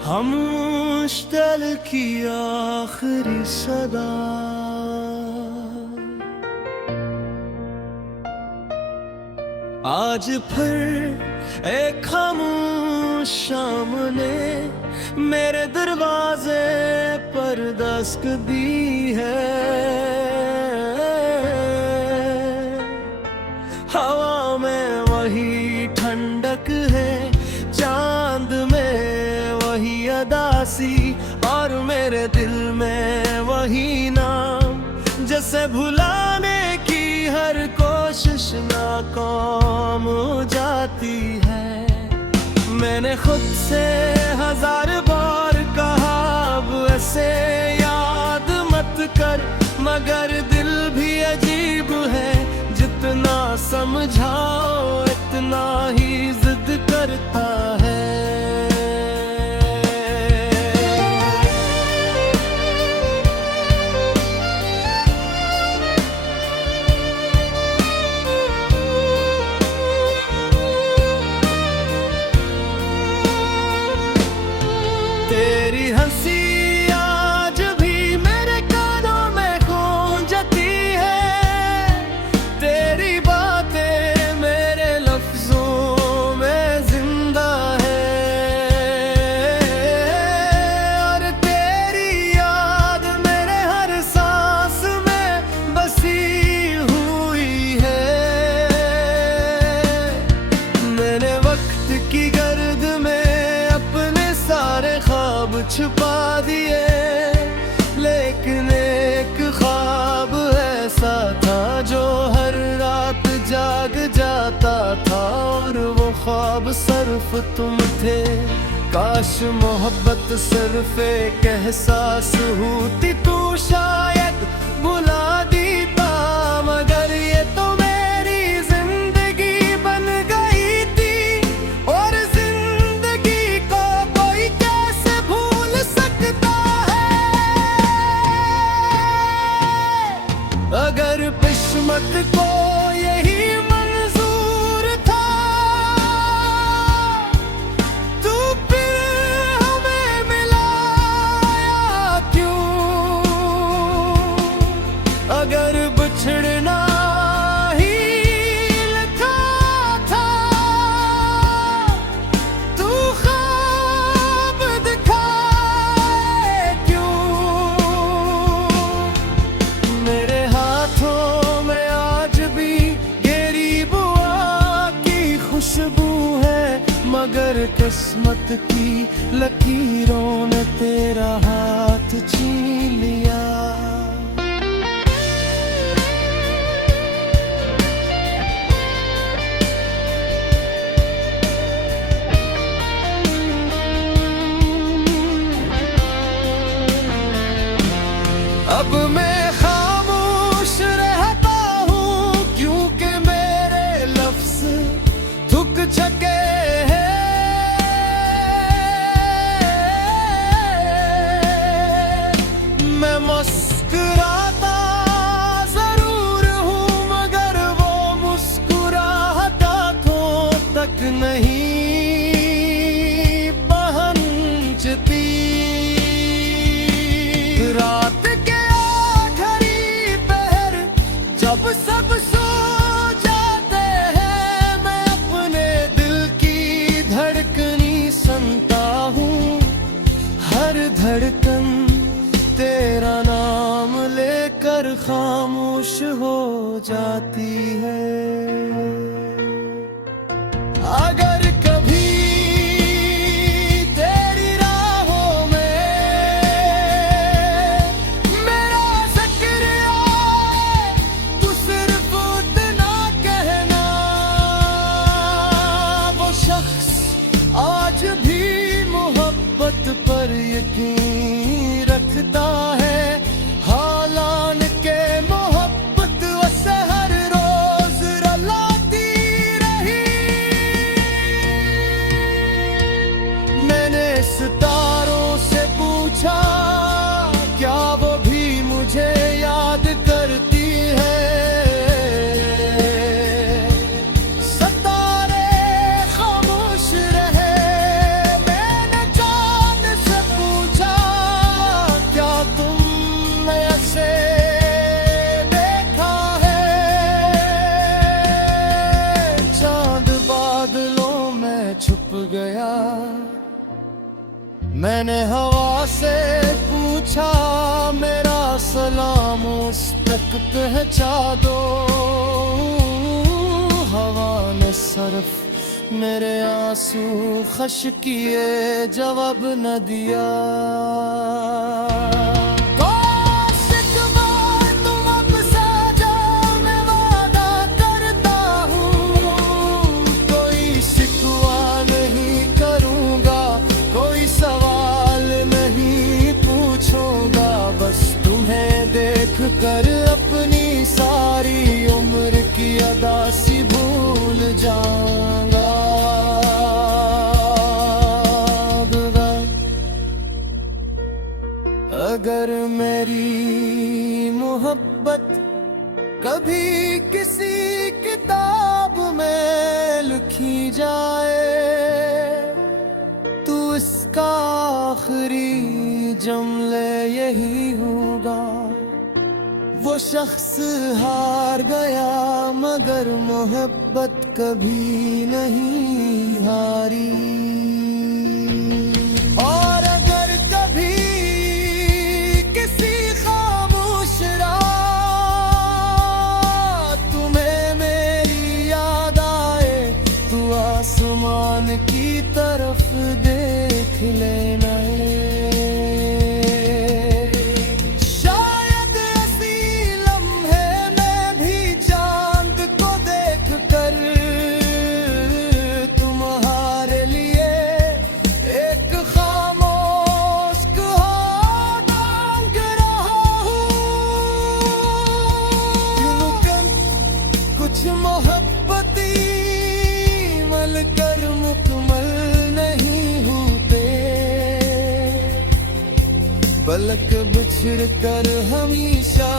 हम मुश्तल की आखिरी सदा, आज फिर एक खामोश शाम ने मेरे दरवाजे पर दस्तक दी है। हवा में वही ठंडक है, चांद में वही अदासी, और मेरे दिल में वही नाम जैसे भुलाने की हर कोशिश नाकाम हो जाती है। मैंने खुद से 1000 बार कहा अब ऐसे याद मत कर, मगर दिल भी अजीब है, जितना समझाओ इतना ही जिद करता है। तेरी हंसी आज भी मेरे कानों में गूंजती है, तेरी बातें मेरे लफ्जों में जिंदा है, और तेरी याद मेरे हर सांस में बसी हुई है। मैंने वक्त की गर्द में अपने सारे ख्वाब छुपा दिए, लेकिन एक ख्वाब ऐसा था जो हर रात जाग जाता था, और वो ख्वाब सिर्फ तुम थे। काश मोहब्बत सिर्फ एक एहसास होती तो शायद बुला देता, मगर ये तो मेरी जिंदगी बन गई थी, और जिंदगी को कोई कैसे भूल सकता है। अगर किस्मत को यही मंजूर था, तो फिर हमें मिलाया क्यों? अगर बिछड़ना ही लिखा था, तू ख्वाब दिखाए क्यों? मेरे हाथों में आज भी गेरी बुआ की खुशबू है, मगर किस्मत की लकीरों ने तेरा हाथ छीन लिया। अब मैं खामोश रहता हूँ, क्योंकि मेरे लफ्ज थक चुके हैं। मैं मुस्कुराता जरूर हूँ, मगर वो मुस्कुराहट आँखों तक नहीं पहुँचती। रात के आखिरी पहर जब सब सो जाते हैं, मैं अपने दिल की धड़कनी सुनता हूँ। हर धड़कन तेरा नाम लेकर खामोश हो जाती है। अगर कभी तेरी राहों में मेरा जिक्र आए, तू सिर्फ उतना कहना, वो शख्स आज भी मोहब्बत पर यकीन रखता है। हालांकि मोहब्बत वैसे हर रोज गया। मैंने हवा से पूछा, मेरा सलाम उस तक पहुंचा दो। हवा ने सिर्फ मेरे आंसू खश किए, जवाब न दिया। काश एक बार तुम अब सो जाओ, मैं वादा करता हूँ। कोई शिकवा नहीं करूँगा, कोई सवाल नहीं पूछूंगा। बस तुम्हें देख कर अपनी सारी उम्र की अदासी भूल जाऊंगा। अगर मेरी मोहब्बत कभी किसी किताब में लिखी जाए, तो इसका आखिरी जुमले यही होगा। वो शख्स हार गया, मगर मोहब्बत कभी नहीं हारी। और अगर कभी किसी खामोश रात तुम्हें मेरी याद आए, तो आसमान की तरफ देख लेना। कुछ मोहब्बती मल कर मुकम्मल नहीं होते, पलक बिछड़ कर हमेशा